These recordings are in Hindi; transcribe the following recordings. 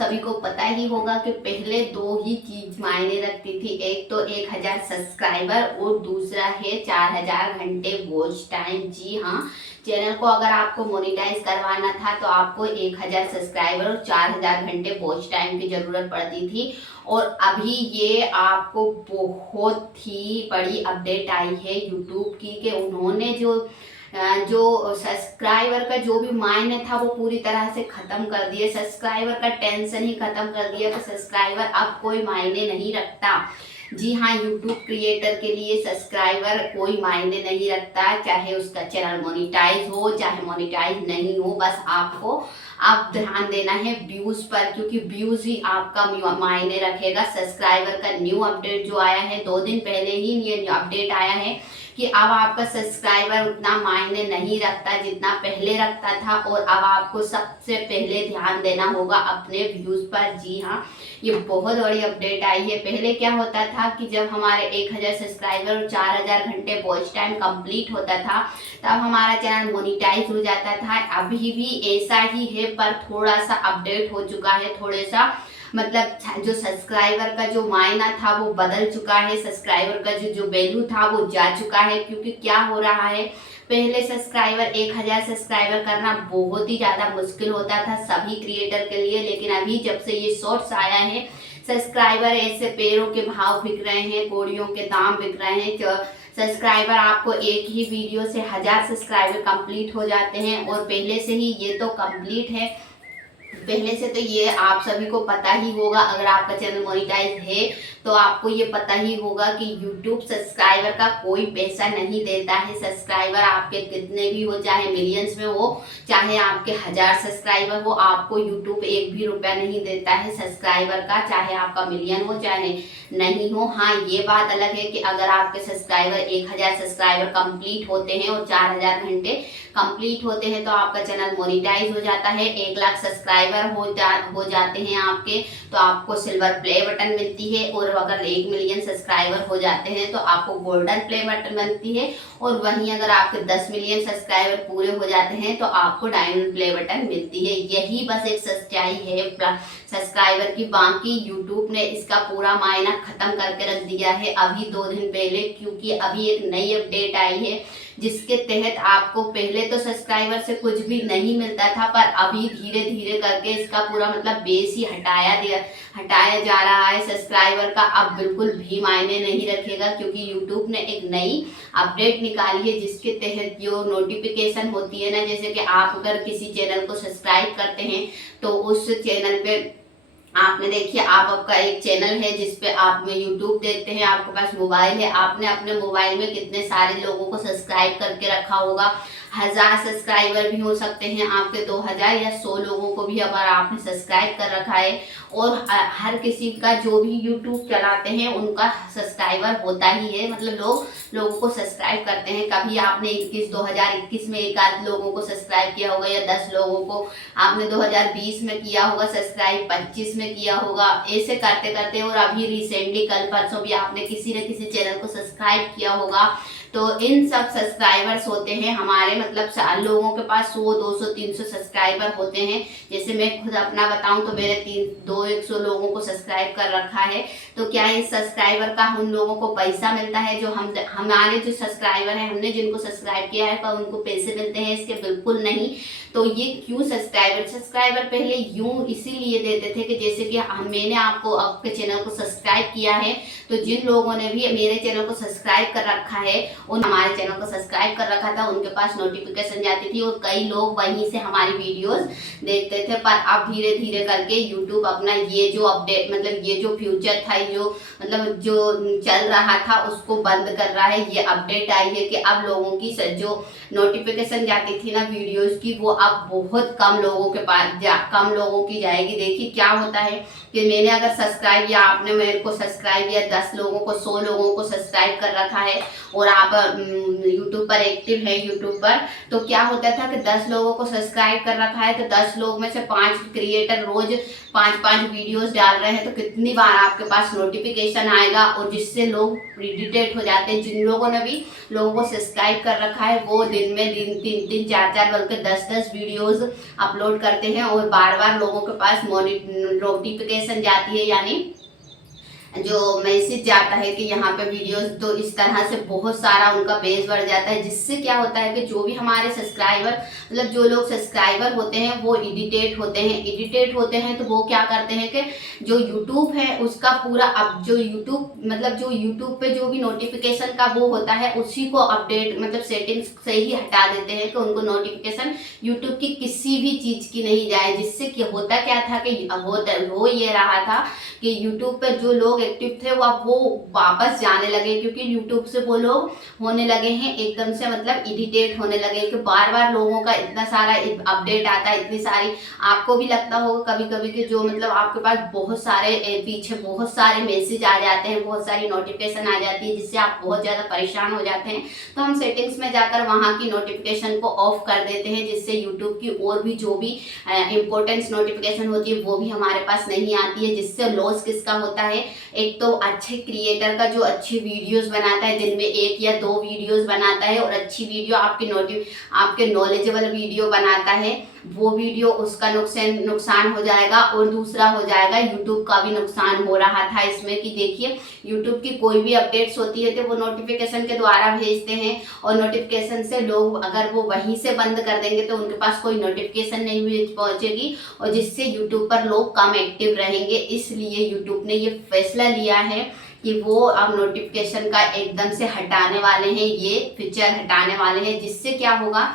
सभी को पता ही होगा कि पहले दो ही चीज मायने रखती थी। एक तो 1000 सब्सक्राइबर और दूसरा है 4000 घंटे वॉच टाइम। जी हाँ, चैनल को अगर आपको मोनेटाइज करवाना था तो आपको 1000 सब्सक्राइबर और 4000 घंटे वॉच टाइम की जरूरत पड़ती थी। और अभी ये आपको बहुत ही बड़ी अपडेट आई है यूट्यूब की कि उन्होंने जो सब्सक्राइबर का जो भी मायने था वो पूरी तरह से खत्म कर दिए। सब्सक्राइबर का टेंशन ही खत्म कर दिया कि सब्सक्राइबर अब कोई मायने नहीं रखता। जी हाँ, यूट्यूब क्रिएटर के लिए सब्सक्राइबर कोई मायने नहीं रखता, चाहे उसका चैनल मोनेटाइज हो चाहे मोनेटाइज नहीं हो। बस आपको आप ध्यान देना है व्यूज पर, क्योंकि व्यूज ही आपका मायने रखेगा। सब्सक्राइबर का न्यू अपडेट जो आया है 2 दिन पहले ही ये अपडेट आया है कि अब आपका सब्सक्राइबर उतना मायने नहीं रखता जितना पहले रखता था। और अब आपको सबसे पहले ध्यान देना होगा अपने व्यूज पर। जी हाँ, ये बहुत बड़ी अपडेट आई है। पहले क्या होता था कि जब हमारे 1000 सब्सक्राइबर और 4000 घंटे वॉच टाइम कंप्लीट होता था तब हमारा चैनल मोनेटाइज हो जाता था। अभी भी ऐसा ही है, पर थोड़ा सा अपडेट हो चुका है। थोड़े सा मतलब जो सब्सक्राइबर का जो मायना था वो बदल चुका है। सब्सक्राइबर का जो वैल्यू था वो जा चुका है। क्योंकि क्या हो रहा है, पहले सब्सक्राइबर 1000 सब्सक्राइबर करना बहुत ही ज़्यादा मुश्किल होता था सभी क्रिएटर के लिए। लेकिन अभी जब से ये शॉर्ट्स आया है, सब्सक्राइबर ऐसे पैरों के भाव बिक रहे हैं, कोड़ियों के दाम बिक रहे हैं। सब्सक्राइबर आपको एक ही वीडियो से 1000 सब्सक्राइबर कंप्लीट हो जाते हैं। और पहले से ही ये तो कंप्लीट है, पहले से तो ये आप सभी को पता ही होगा। अगर आपका चैनल मोनेटाइज है तो आपको ये पता ही होगा कि YouTube सब्सक्राइबर का कोई पैसा नहीं देता है। सब्सक्राइबर आपके कितने भी हो, चाहे मिलियंस में हो चाहे आपके 1000 सब्सक्राइबर हो, आपको YouTube एक भी रुपया नहीं देता है सब्सक्राइबर का, चाहे आपका मिलियन हो चाहे नहीं हो। हाँ, ये बात अलग है कि अगर आपके सब्सक्राइबर 1000 सब्सक्राइबर कंप्लीट होते हैं और 4000 घंटे कंप्लीट होते हैं तो आपका चैनल मोनेटाइज हो जाता है। 1 लाख सब्सक्राइबर हो जाते हैं आपके तो आपको सिल्वर प्ले बटन मिलती है। और अगर 1 मिलियन सब्सक्राइबर हो जाते हैं तो आपको गोल्डन प्ले बटन मिलती है। और वहीं अगर आपके 10 मिलियन सब्सक्राइबर पूरे हो जाते हैं तो आपको डायमंड प्ले बटन मिलती है। यही बस एक सच्चाई है सब्सक्राइबर की। बाकी यूट्यूब ने इसका पूरा मायना खत्म करके रख दिया है अभी 2 दिन पहले, क्योंकि अभी एक नई अपडेट आई है जिसके तहत आपको पहले तो सब्सक्राइबर से कुछ भी नहीं मिलता था, पर अभी धीरे धीरे करके इसका पूरा मतलब बेस ही हटाया जा रहा है। सब्सक्राइबर का अब बिल्कुल भी मायने नहीं रखेगा, क्योंकि यूट्यूब ने एक नई अपडेट निकाली है जिसके तहत जो नोटिफिकेशन होती है ना, जैसे कि आप अगर किसी चैनल को सब्सक्राइब करते हैं तो उस चैनल पे आपने देखिए आपका एक चैनल है जिसपे आप में यूट्यूब देखते हैं, आपके पास मोबाइल है, आपने अपने मोबाइल में कितने सारे लोगों को सब्सक्राइब करके रखा होगा। 1000 सब्सक्राइबर भी हो सकते हैं आपके, 2000 या 100 लोगों को भी अगर आपने सब्सक्राइब कर रखा है। और हर किसी का जो भी यूट्यूब चलाते हैं उनका सब्सक्राइबर होता ही है, मतलब लोगों को सब्सक्राइब करते हैं। कभी आपने 2021 में एक आध लोगों को सब्सक्राइब किया होगा या 10 लोगों को, आपने 2020 में किया होगा सब्सक्राइब, 25 में किया होगा, ऐसे करते करते। और अभी रिसेंटली कल परसों भी आपने किसी न किसी चैनल को सब्सक्राइब किया होगा। तो इन सब सब्सक्राइबर्स होते हैं हमारे, मतलब लोगों के पास 100 200 300 सब्सक्राइबर होते हैं। जैसे मैं खुद अपना बताऊं तो मेरे 100 लोगों को सब्सक्राइब कर रखा है। तो क्या इस सब्सक्राइबर का उन लोगों को पैसा मिलता है जो हमारे जो सब्सक्राइबर हैं, हमने जिनको सब्सक्राइब किया है पर उनको पैसे मिलते हैं? इसके बिल्कुल नहीं। तो ये क्यों सब्सक्राइबर पहले यूं इसीलिए देते थे कि जैसे कि मैंने आपको आपके चैनल को सब्सक्राइब किया है तो जिन लोगों ने भी मेरे चैनल को सब्सक्राइब कर रखा है, उन हमारे चैनल को सब्सक्राइब कर रखा था, उनके पास नोटिफिकेशन जाती थी और कई लोग वहीं से हमारी वीडियोस देखते थे। पर अब धीरे धीरे करके यूट्यूब अपना ये जो अपडेट, मतलब ये जो फ्यूचर था, जो चल रहा था उसको बंद कर रहा है। ये अपडेट आई है कि अब लोगों की जो नोटिफिकेशन जाती थी ना वीडियोस की, वो अब बहुत कम लोगों के पास कम लोगों की जाएगी। देखिए क्या होता है कि मैंने अगर सब्सक्राइब या आपने मेरे को सब्सक्राइब या 10 लोगों को 100 लोगों को सब्सक्राइब कर रखा है और आप यूट्यूब पर एक्टिव है यूट्यूब पर, तो क्या होता था कि 10 लोगों को सब्सक्राइब कर रखा है तो 10 लोग में से 5 क्रिएटर रोज 5 वीडियोस डाल रहे हैं, तो कितनी बार आपके पास नोटिफिकेशन आएगा। और जिससे लोग इरिटेट हो जाते हैं। जिन लोगों ने भी लोगों को सब्सक्राइब कर रखा है वो दिन में 3-3 4-4 बल्कि 10-10 वीडियोस अपलोड करते हैं और बार बार लोगों के पास नोटिफिकेशन जाती है, यानी जो मैसेज जाता है कि यहाँ पे वीडियोस, तो इस तरह से बहुत सारा उनका पेज बढ़ जाता है, जिससे क्या होता है कि जो भी हमारे सब्सक्राइबर, मतलब जो लोग सब्सक्राइबर होते हैं वो इरिटेट होते हैं तो वो क्या करते हैं कि जो यूट्यूब है उसका पूरा, अब जो यूट्यूब मतलब जो यूट्यूब पे जो भी नोटिफिकेशन का वो होता है उसी को अपडेट मतलब सेटिंग्स से ही हटा देते हैं कि उनको नोटिफिकेशन यूट्यूब की किसी भी चीज़ की नहीं जाए, जिससे कि होता क्या था कि हो ये रहा था कि यूट्यूब पे जो लोग एक्टिव थे वो वापस जाने लगे, क्योंकि यूट्यूब से वो लोग होने लगे हैं एकदम से मतलब इरिटेट होने लगे कि बार बार लोगों का इतना सारा अपडेट आता है, इतनी सारी, आपको भी लगता होगा कभी कभी कि जो मतलब आपके पास बहुत सारे पीछे बहुत सारे मैसेज आ जाते हैं, बहुत सारी नोटिफिकेशन आ जाती है, जिससे आप बहुत ज़्यादा परेशान हो जाते हैं। तो हम सेटिंग्स में जाकर वहाँ की नोटिफिकेशन को ऑफ कर देते हैं, जिससे यूट्यूब की और भी जो भी इम्पोर्टेंस नोटिफिकेशन होती है वो भी हमारे पास नहीं आती है, जिससे लॉस किसका होता है, एक तो अच्छे क्रिएटर का जो अच्छी वीडियोस बनाता है, दिन में 1 या 2 वीडियोस बनाता है और अच्छी वीडियो आपके नॉलेजेबल वीडियो बनाता है, वो वीडियो उसका नुकसान हो जाएगा और दूसरा हो जाएगा यूट्यूब का भी नुकसान हो रहा था इसमें कि देखिए यूट्यूब की कोई भी अपडेट्स होती है तो वो नोटिफिकेशन के द्वारा भेजते हैं और नोटिफिकेशन से लोग अगर वो वहीं से बंद कर देंगे तो उनके पास कोई नोटिफिकेशन नहीं पहुंचेगी और जिससे यूट्यूब पर लोग कम एक्टिव रहेंगे। इसलिए यूट्यूब ने ये फैसला लिया है कि वो अब नोटिफिकेशन का एकदम से हटाने वाले हैं, ये फीचर हटाने वाले हैं, जिससे क्या होगा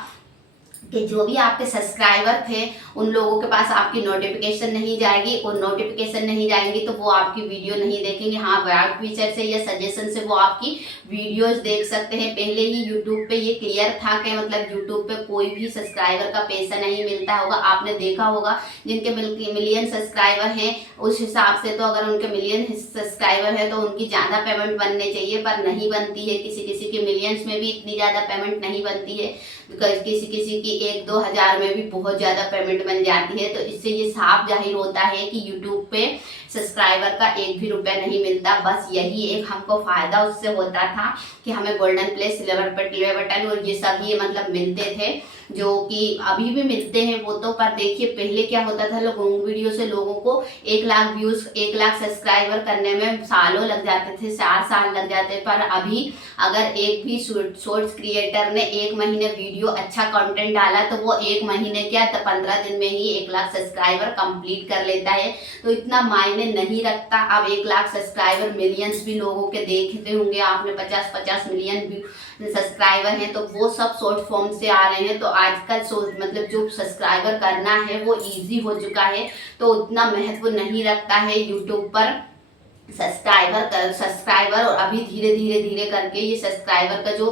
कि जो भी आपके सब्सक्राइबर थे उन लोगों के पास आपकी नोटिफिकेशन नहीं जाएगी और नोटिफिकेशन नहीं जाएंगी तो वो आपकी वीडियो नहीं देखेंगे। हाँ, बैक फीचर से या सजेशन से वो आपकी वीडियोस देख सकते हैं। पहले ही यूट्यूब पे ये क्लियर था कि मतलब यूट्यूब पे कोई भी सब्सक्राइबर का पैसा नहीं मिलता होगा। आपने देखा होगा जिनके मिलियन सब्सक्राइबर हैं उस हिसाब से तो अगर उनके मिलियन सब्सक्राइबर है तो उनकी ज़्यादा पेमेंट बनने चाहिए, पर नहीं बनती है। किसी किसी की मिलियंस में भी इतनी ज़्यादा पेमेंट नहीं बनती है, किसी किसी की 1-2 हज़ार में भी बहुत ज़्यादा पेमेंट बन जाती है। तो इससे ये साफ जाहिर होता है कि यूट्यूब पे सब्सक्राइबर का 1 भी रुपया नहीं मिलता। बस यही एक हमको फ़ायदा उससे होता था कि हमें golden play, silver play button और ये सभी मतलब मिलते थे, जो कि अभी भी मिलते हैं वो तो। पर देखिए पहले क्या होता था, लॉन्ग वीडियो से लोगों को 1 लाख व्यूज़, 1 लाख सब्सक्राइबर करने में सालों लग जाते थे, 4 साल लग जाते। पर अभी अगर एक भी शॉर्ट्स क्रिएटर ने 1 महीने वीडियो अच्छा कंटेंट डाला तो वो 1 महीने क्या तो 15 दिन में ही 1 लाख सब्सक्राइबर कंप्लीट कर लेता है। तो इतना मायने नहीं रखता। अब 1 लाख सब्सक्राइबर मिलियंस भी लोगों के देखते होंगे आपने, 50-50 मिलियन भी सब्सक्राइबर हैं, तो वो सब शॉर्ट फॉर्म से आ रहे हैं। तो आजकल मतलब जो सब्सक्राइबर करना है वो इजी हो चुका है, तो उतना महत्व नहीं रखता है यूट्यूब पर सब्सक्राइबर। और अभी धीरे धीरे करके ये सब्सक्राइबर का जो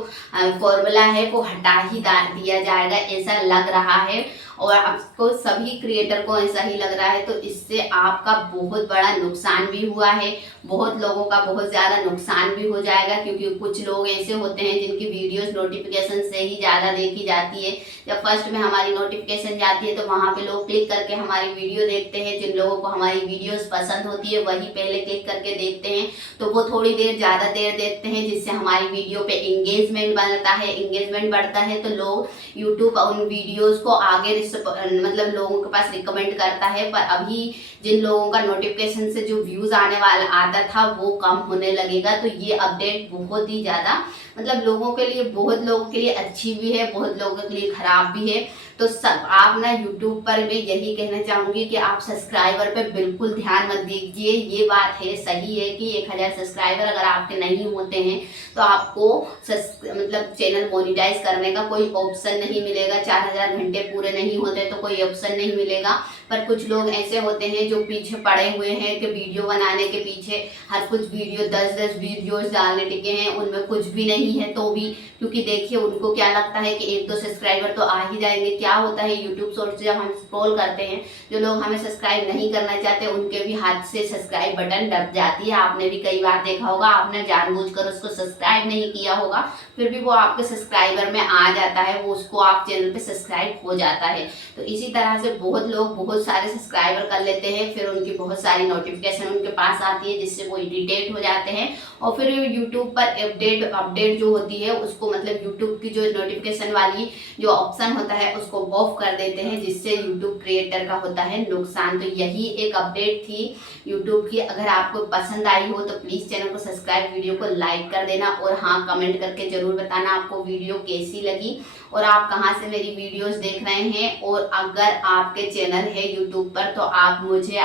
फॉर्मूला है वो हटा ही दिया जाएगा, ऐसा लग रहा है। और आपको सभी क्रिएटर को ऐसा ही लग रहा है। तो इससे आपका बहुत बड़ा नुकसान भी हुआ है, बहुत लोगों का बहुत ज़्यादा नुकसान भी हो जाएगा, क्योंकि कुछ लोग ऐसे होते हैं जिनकी वीडियोस नोटिफिकेशन से ही ज़्यादा देखी जाती है। जब फर्स्ट में हमारी नोटिफिकेशन जाती है तो वहाँ पे लोग क्लिक करके हमारी वीडियो देखते हैं। जिन लोगों को हमारी वीडियोस पसंद होती है वही पहले क्लिक करके देखते हैं, तो वो थोड़ी देर ज़्यादा देर देखते हैं, जिससे हमारी वीडियो पे एंगेजमेंट बनता है। एंगेजमेंट बढ़ता है तो लोग यूट्यूब उन वीडियोज़ को आगे मतलब लोगों के पास रिकमेंड करता है। पर अभी जिन लोगों का नोटिफिकेशन से जो व्यूज आने वाला आता था वो कम होने लगेगा। तो ये अपडेट बहुत ही ज़्यादा मतलब लोगों के लिए, बहुत लोगों के लिए अच्छी भी है, बहुत लोगों के लिए खराब भी है। तो सब आप ना यूट्यूब पर मैं यही कहना चाहूँगी कि आप सब्सक्राइबर पे बिल्कुल ध्यान मत दीजिए। ये बात है, सही है कि 1000 सब्सक्राइबर अगर आपके नहीं होते हैं तो आपको मतलब चैनल मोनिटाइज करने का कोई ऑप्शन नहीं मिलेगा। 4000 घंटे पूरे नहीं होते तो कोई ऑप्शन नहीं मिलेगा। पर कुछ लोग ऐसे होते हैं जो पीछे पड़े हुए हैं कि वीडियो बनाने के पीछे हर कुछ वीडियो 10-10 वीडियोस डालने टिके हैं, उनमें कुछ भी नहीं है तो भी, क्योंकि देखिए उनको क्या लगता है कि 1-2 सब्सक्राइबर तो आ ही जाएंगे। क्या होता है यूट्यूब शॉर्ट्स जब हम स्क्रॉल करते हैं, जो लोग हमें सब्सक्राइब नहीं करना चाहते उनके भी हाथ से सब्सक्राइब बटन दब जाती है। आपने भी कई बार देखा होगा, आपने जानबूझकर उसको सब्सक्राइब नहीं किया होगा फिर भी वो आपके सब्सक्राइबर में आ जाता है, वो उसको आप चैनल पे सब्सक्राइब हो जाता है। तो इसी तरह से बहुत लोग बहुत सारे सब्सक्राइबर कर लेते हैं, फिर उनकी बहुत सारी नोटिफिकेशन उनके पास आती है जिससे वो इरिटेट हो जाते हैं और फिर यूट्यूब पर अपडेट जो होती है उसको, मतलब यूट्यूब की जो नोटिफिकेशन वाली जो ऑप्शन होता है उसको ऑफ कर देते हैं, जिससे यूट्यूब क्रिएटर का होता है नुकसान। तो यही एक अपडेट थी यूट्यूब की। अगर आपको पसंद आई हो तो प्लीज़ चैनल को सब्सक्राइब, वीडियो को लाइक कर देना और हाँ, कमेंट करके ज़रूर बताना आपको वीडियो कैसी लगी और आप कहाँ से मेरी वीडियोस देख रहे हैं। और अगर आपके चैनल है यूट्यूब पर तो आप मुझे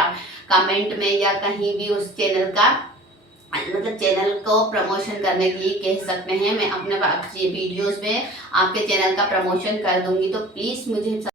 कमेंट में या कहीं भी उस चैनल का, मतलब चैनल को प्रमोशन करने के लिए कह सकते हैं। मैं अपने वीडियोस में आपके चैनल का प्रमोशन कर दूंगी। तो प्लीज़ मुझे